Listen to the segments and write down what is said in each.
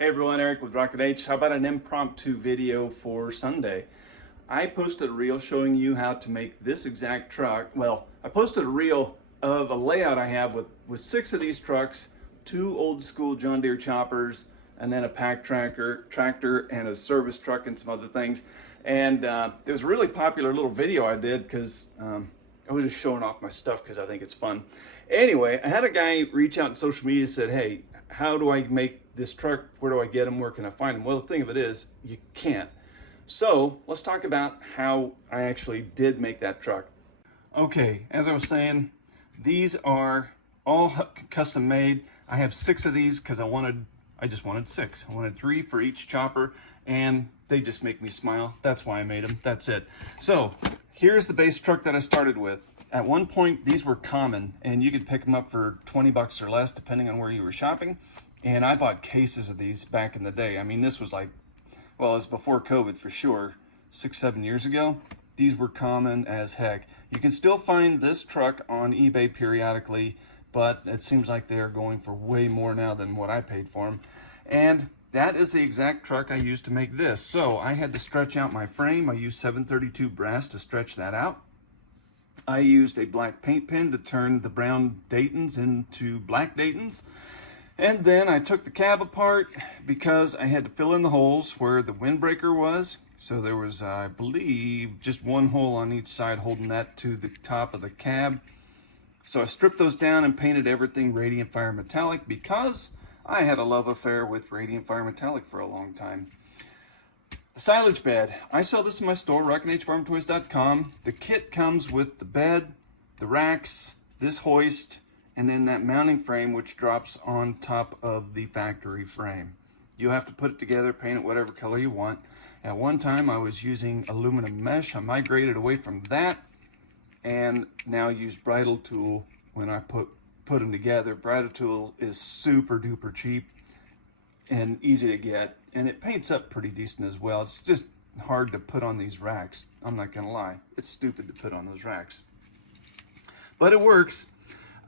Hey everyone, Eric with Rockin H. How about an impromptu video for Sunday? I posted a reel showing you how to make this exact truck. Well, I posted a reel of a layout I have with 6 of these trucks, 2 old school John Deere choppers, and then a pack tractor and a service truck and some other things. And it was a really popular little video I did because I was just showing off my stuff because I think it's fun. Anyway, I had a guy reach out on social media and said, hey, how do I make this truck? Where do I get them? Where can I find them? Well, the thing of it is, you can't. So let's talk about how I actually did make that truck. Okay, as I was saying, these are all custom made. I have 6 of these because I just wanted 6. I wanted 3 for each chopper, and they just make me smile. That's why I made them. That's it. So here's the base truck that I started with. At one point, these were common, and you could pick them up for 20 bucks or less, depending on where you were shopping. And I bought cases of these back in the day. I mean, this was like, well, it was before COVID for sure, 6-7 years ago. These were common as heck. You can still find this truck on eBay periodically, but it seems like they are going for way more now than what I paid for them. And that is the exact truck I used to make this. So I had to stretch out my frame. I used 732 brass to stretch that out. I used a black paint pen to turn the brown Daytons into black Daytons. And then I took the cab apart because I had to fill in the holes where the windbreaker was. So there was, I believe, just one hole on each side holding that to the top of the cab. So I stripped those down and painted everything Radiant Fire Metallic because I had a love affair with Radiant Fire Metallic for a long time. The silage bed. I sell this in my store, rockinhfarmtoys.com. The kit comes with the bed, the racks, this hoist, and then that mounting frame which drops on top of the factory frame. You have to put it together, paint it whatever color you want. At one time I was using aluminum mesh. I migrated away from that and now use bridle tool when I put them together. Bridle tool is super duper cheap and easy to get, and it paints up pretty decent as well. It's just hard to put on these racks. I'm not gonna lie, it's stupid to put on those racks, but it works.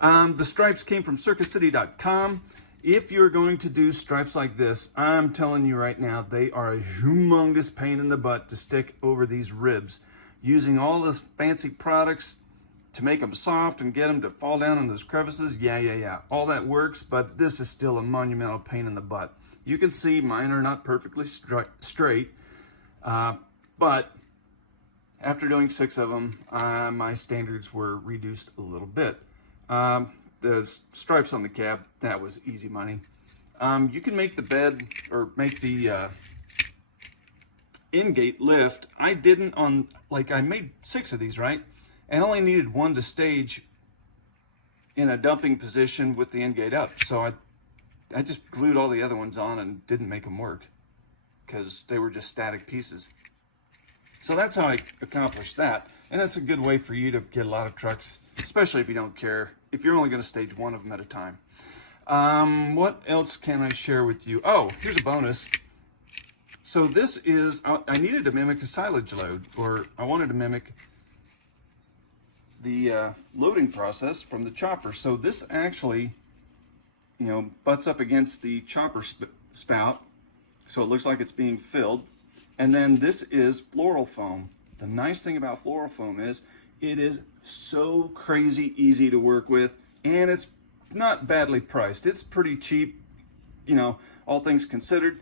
The stripes came from circuscity.com. If you're going to do stripes like this, I'm telling you right now, they are a humongous pain in the butt to stick over these ribs. Using all this fancy products to make them soft and get them to fall down in those crevices, yeah. All that works, but this is still a monumental pain in the butt. You can see mine are not perfectly straight, but after doing 6 of them, my standards were reduced a little bit. The stripes on the cab, that was easy money. You can make the bed or make the in-gate lift. I didn't I made 6 of these, right? And I only needed 1 to stage in a dumping position with the in-gate up. So I just glued all the other ones on and didn't make them work because they were just static pieces. So that's how I accomplished that. And that's a good way for you to get a lot of trucks, especially if you don't care, if you're only going to stage 1 of them at a time. What else can I share with you? Oh, here's a bonus. So this is, I needed to mimic a silage load, or I wanted to mimic the loading process from the chopper. So this actually, butts up against the chopper spout, so it looks like it's being filled. And then this is floral foam. The nice thing about floral foam is it is so crazy easy to work with, and it's not badly priced. It's pretty cheap, all things considered,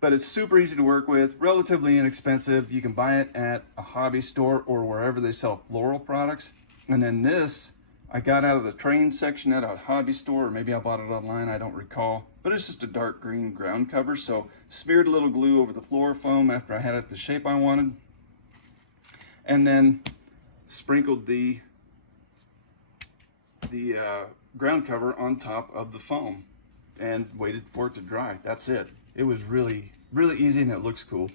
but it's super easy to work with, relatively inexpensive. You can buy it at a hobby store or wherever they sell floral products. And then this, I got out of the train section at a hobby store, or maybe I bought it online, I don't recall. But it's just a dark green ground cover, so smeared a little glue over the floor foam after I had it the shape I wanted. And then sprinkled the ground cover on top of the foam and waited for it to dry. That's it. It was really, really easy, and it looks cool.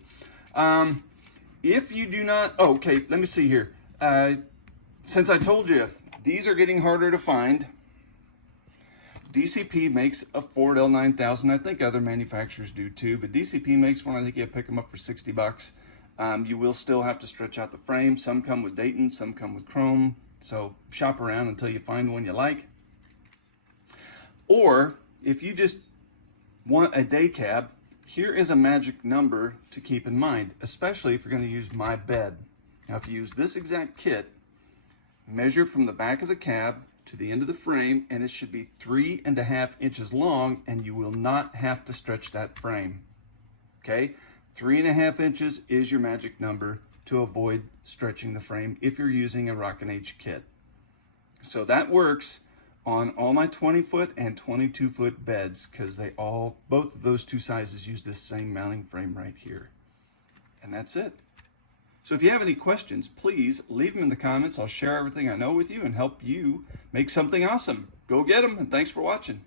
If you do not, oh, okay, let me see here. Since I told you, these are getting harder to find. DCP makes a Ford L9000. I think other manufacturers do too, but DCP makes one. I think you pick them up for 60 bucks. You will still have to stretch out the frame. Some come with Dayton, some come with chrome. So shop around until you find one you like. Or if you just want a day cab, here is a magic number to keep in mind, especially if you're going to use my bed. Now, if you use this exact kit, measure from the back of the cab to the end of the frame, and it should be 3.5 inches long, and you will not have to stretch that frame. Okay, 3.5 inches is your magic number to avoid stretching the frame if you're using a Rockin H kit. So that works on all my 20-foot and 22-foot beds, because both of those two sizes use this same mounting frame right here. And that's it. So if you have any questions, please leave them in the comments. I'll share everything I know with you and help you make something awesome. Go get them, and thanks for watching.